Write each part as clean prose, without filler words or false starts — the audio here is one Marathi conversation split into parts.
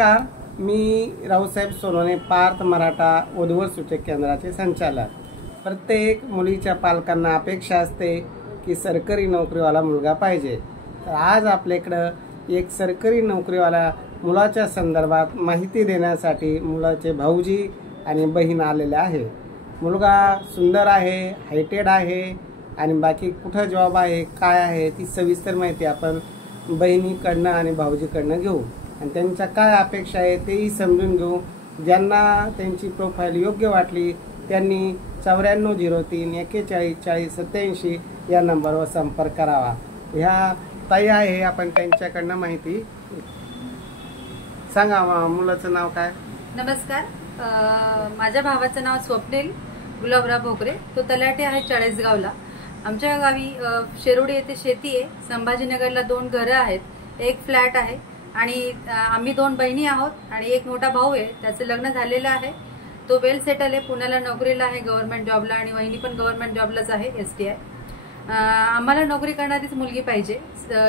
नमस्कार, मी रावसाहेब सोनवणे, पार्थ मराठा वधूवर सूचक केंद्राचे संचालक। प्रत्येक मुलीच्या पालकांना अपेक्षा असते की सरकारी नोकरीवाला मुलगा पाहिजे। तर आज आपल्याकडे एक सरकारी नोकरीवाला मुलाच्या संदर्भात माहिती देण्यासाठी मुलाचे भाऊजी आणि बहीण आलेले आहे। मुलगा सुंदर आहे, हायटेड आहे आणि बाकी कुठे जॉब आहे काय आहे ती सविस्तर माहिती आपण बहिणीकडनं आणि भाऊजीकडनं घेऊ आणि त्यांच्या काय अपेक्षा आहे तेही समजून घेऊ। ज्यांना त्यांची प्रोफाईल योग्य वाटली त्यांनी 9403 41 40 87 या नंबरवर संपर्क करावा। ह्या ताई आहे, आपण त्यांच्याकडनं माहिती सांगा। मुलाचं नाव काय? नमस्कार, माझ्या भावाचं नाव स्वप्नील गुलाबराव भोकरे, तो तलाठी आहे चाळीसगावला। आमच्या गावी शेरोडी येथे शेती आहे। संभाजीनगरला 2 घरं आहेत, एक फ्लॅट आहे आणि आम्ही 2 बहिणी आहोत आणि एक मोठा भाऊ आहे, त्याचं लग्न झालेलं आहे। तो वेल सेटल आहे, पुण्याला नोकरीला आहे गव्हर्नमेंट जॉबला आणि वहिनी पण गव्हर्नमेंट जॉबलाच आहे STI। आम्हाला नोकरी करणारीच मुलगी पाहिजे,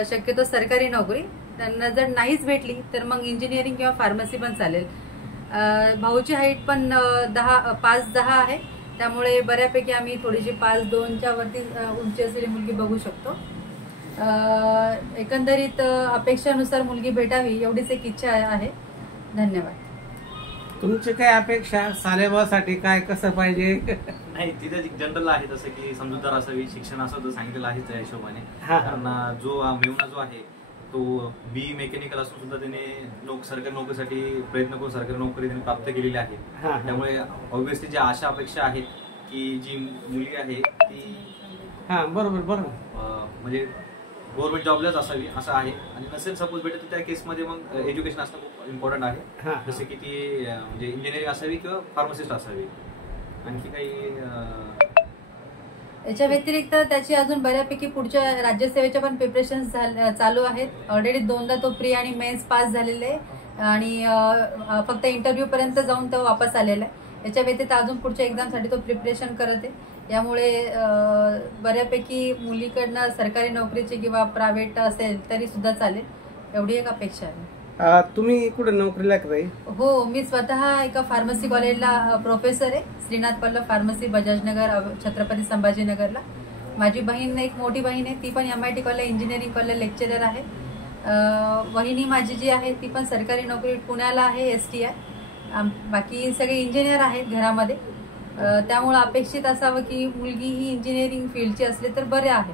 शक्यतो सरकारी नोकरी। त्यांना जर नाहीच भेटली तर मग इंजिनिअरिंग किंवा फार्मसी पण चालेल। भाऊची हाईट पण 5'10" आहे, त्यामुळे बऱ्यापैकी आम्ही थोडीशी 5'2" वरती उंची असलेली मुलगी बघू शकतो। एकंदरीत अपेक्षानुसार मुलगी भेटावी एवढीच एक इच्छा आहे। धन्यवाद। तुमची काय अपेक्षा? सालेबासाठी काय कसं पाहिजे? नाही, तिथे जनरल आहे, जसं की समजूतदार असावी, शिक्षण असावं तर सांगितलेलं आहेच त्या हिशोबाने। कारण जो मेहुणा जो आहे तो BE मेकॅनिकल असून सुद्धा त्याने सरकारी नोकरीसाठी प्रयत्न करून सरकारी नोकरी त्याने प्राप्त केलेली आहे। त्यामुळे ऑब्व्हियसली ज्या आशा अपेक्षा आहेत की जी मुलगी आहे ती बरोबर म्हणजे गव्हर्नमेंट जॉबलाच असावी असं आहे। आणि नसेल सपोज भेटत त्या केसमध्ये मग एज्युकेशन असणं खूप इम्पॉर्टंट आहे, जसं की ती म्हणजे इंजिनिअरिंग असावी किंवा फार्मसिस्ट असावी। आणखी काही याच्या व्यतिरिक्त त्याची अजून बऱ्यापैकी पुढच्या राज्यसेवेच्या पण प्रिपरेशन चालू आहेत। ऑलरेडी 2दा तो प्री आणि मेन्स पास झालेले आहे आणि फक्त इंटरव्ह्यू पर्यंत जाऊन तो वापस आलेला आहे। याच्या व्यतिरिक्त अजून पुढच्या एक्झामसाठी तो प्रिपरेशन करत आहे। यामुळे बऱ्यापैकी मुलीकडनं सरकारी नोकरीची किंवा प्रायव्हेट असेल तरी सुद्धा चालेल, एवढी एक अपेक्षा आहे। तुम्ही कुठे नोकरीला काय? हो, मी स्वतः एका फार्मसी कॉलेजला प्रोफेसर आहे, श्रीनाथ पल्लव फार्मसी, बजाजनगर, छत्रपती संभाजीनगरला। माझी बहीण, एक मोठी बहीण आहे, ती पण MIT college engineering college lecturer आहे। वहिनी माझी जी आहे ती पण सरकारी नोकरी पुण्याला आहे STI। बाकी सगळे इंजिनियर आहेत घरामध्ये, त्यामुळे अपेक्षित असावं की मुलगी ही इंजिनिअरिंग फील्डची असली तर बरे आहे।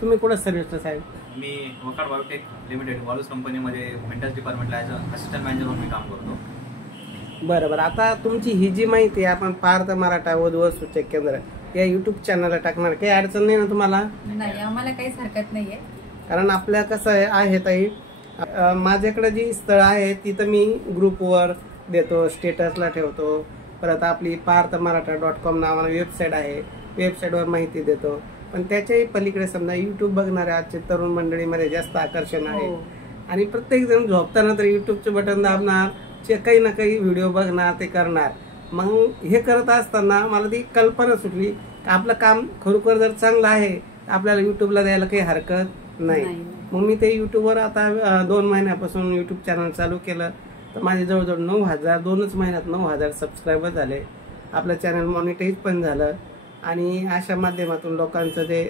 तुम्ही कुठे सर्व्हिस साहेब? मी वकार बायोटेक लिमिटेड वालूस कंपनीमध्ये मेंटेनन्स डिपार्टमेंटला ॲज असिस्टंट मॅनेजर म्हणून मी काम करतो। बरोबर। आता तुमची ही जी माहिती आपण पार्थ मराठा वधूवर सूचक केंद्र या YouTube चॅनलला टाकणार, काही अडचण नाही ना तुम्हाला? नाही, आम्हाला काहीच हरकत नाहीये। कारण आपल्या कसं आहे ताई, माझ्याकडे जी स्थळ आहे ती तर मी ग्रुपवर देतो, स्टेटसला ठेवतो। परत आपली parthmarathacom नावाने वेबसाईट आहे, वेबसाईटवर माहिती देतो। पण त्याच्याही पलीकडे समजा YouTube बघणाऱ्या आजच्या तरुण मंडळीमध्ये जास्त आकर्षण आहे आणि प्रत्येक जण झोपताना तर YouTubeचे बटन दाबणार, काही ना काही व्हिडिओ बघणार, ते करणार। मग हे करत असताना मला ती कल्पना सुटली की आपलं काम खरोखर जर चांगलं आहे आपल्याला YouTubeला द्यायला काही हरकत नाही। मग मी ते YouTubeवर आता 2 महिन्यापासून YouTube चॅनल चालू केलं, तर माझे जवळजवळ 9,000 2च महिन्यात 9,000 सबस्क्रायबर झाले। आपलं चॅनल मॉनिटाईज पण झालं आणि अशा माध्यमातून लोकांचा जे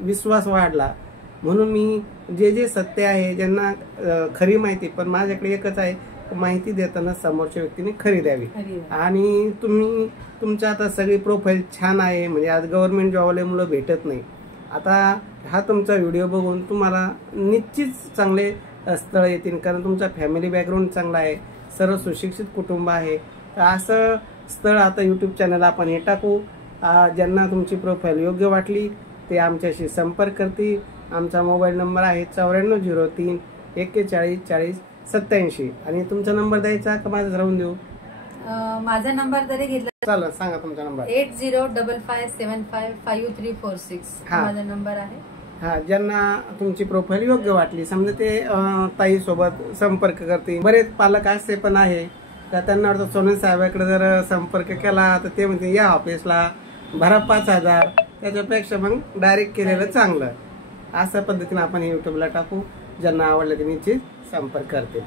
विश्वास वाढला। म्हणून मी जे सत्य आहे, ज्यांना खरी माहिती, पण माझ्याकडे एकच आहे, माहिती देताना समोरच्या व्यक्तीने खरी द्यावी। आणि तुम्ही तुमच्या आता सगळी प्रोफाईल छान आहे, म्हणजे आज गव्हर्नमेंट जॉबवाले मुलं भेटत नाही। आता हा तुमचा व्हिडिओ बघून तुम्हाला निश्चित चांगले स्थळ येतील, कारण तुमचा फॅमिली बॅकग्राऊंड चांगला आहे, सर्व सुशिक्षित कुटुंब आहे। तर असं स्थळ आता YouTube चॅनल आपण हे टाकू। ज्यांना तुमची प्रोफाईल योग्य वाटली ते आमच्याशी संपर्क करतील। आमचा मोबाईल नंबर आहे 9403 41 40 87 आणि तुमचा नंबर द्यायचा का माझा राहून देऊ? माझा नंबर जरी घेतला चालेल, सांगा तुमचा नंबर। 8055755346 माझा नंबर आहे। ज्यांना तुमची प्रोफाईल योग्य वाटली समजा ते ताई सोबत संपर्क करतील। बरेच पालक असे पण आहे का त्यांना वाटतं सोनवणे साहेबांकडे जर संपर्क केला तर ते म्हणते या ऑफिसला भरा 5,000, त्याच्यापेक्षा मग डायरेक्ट केलेलं चांगलं। अशा पद्धतीने आपण YouTubeला टाकू, ज्यांना आवडलं ते निश्चित संपर्क करतील।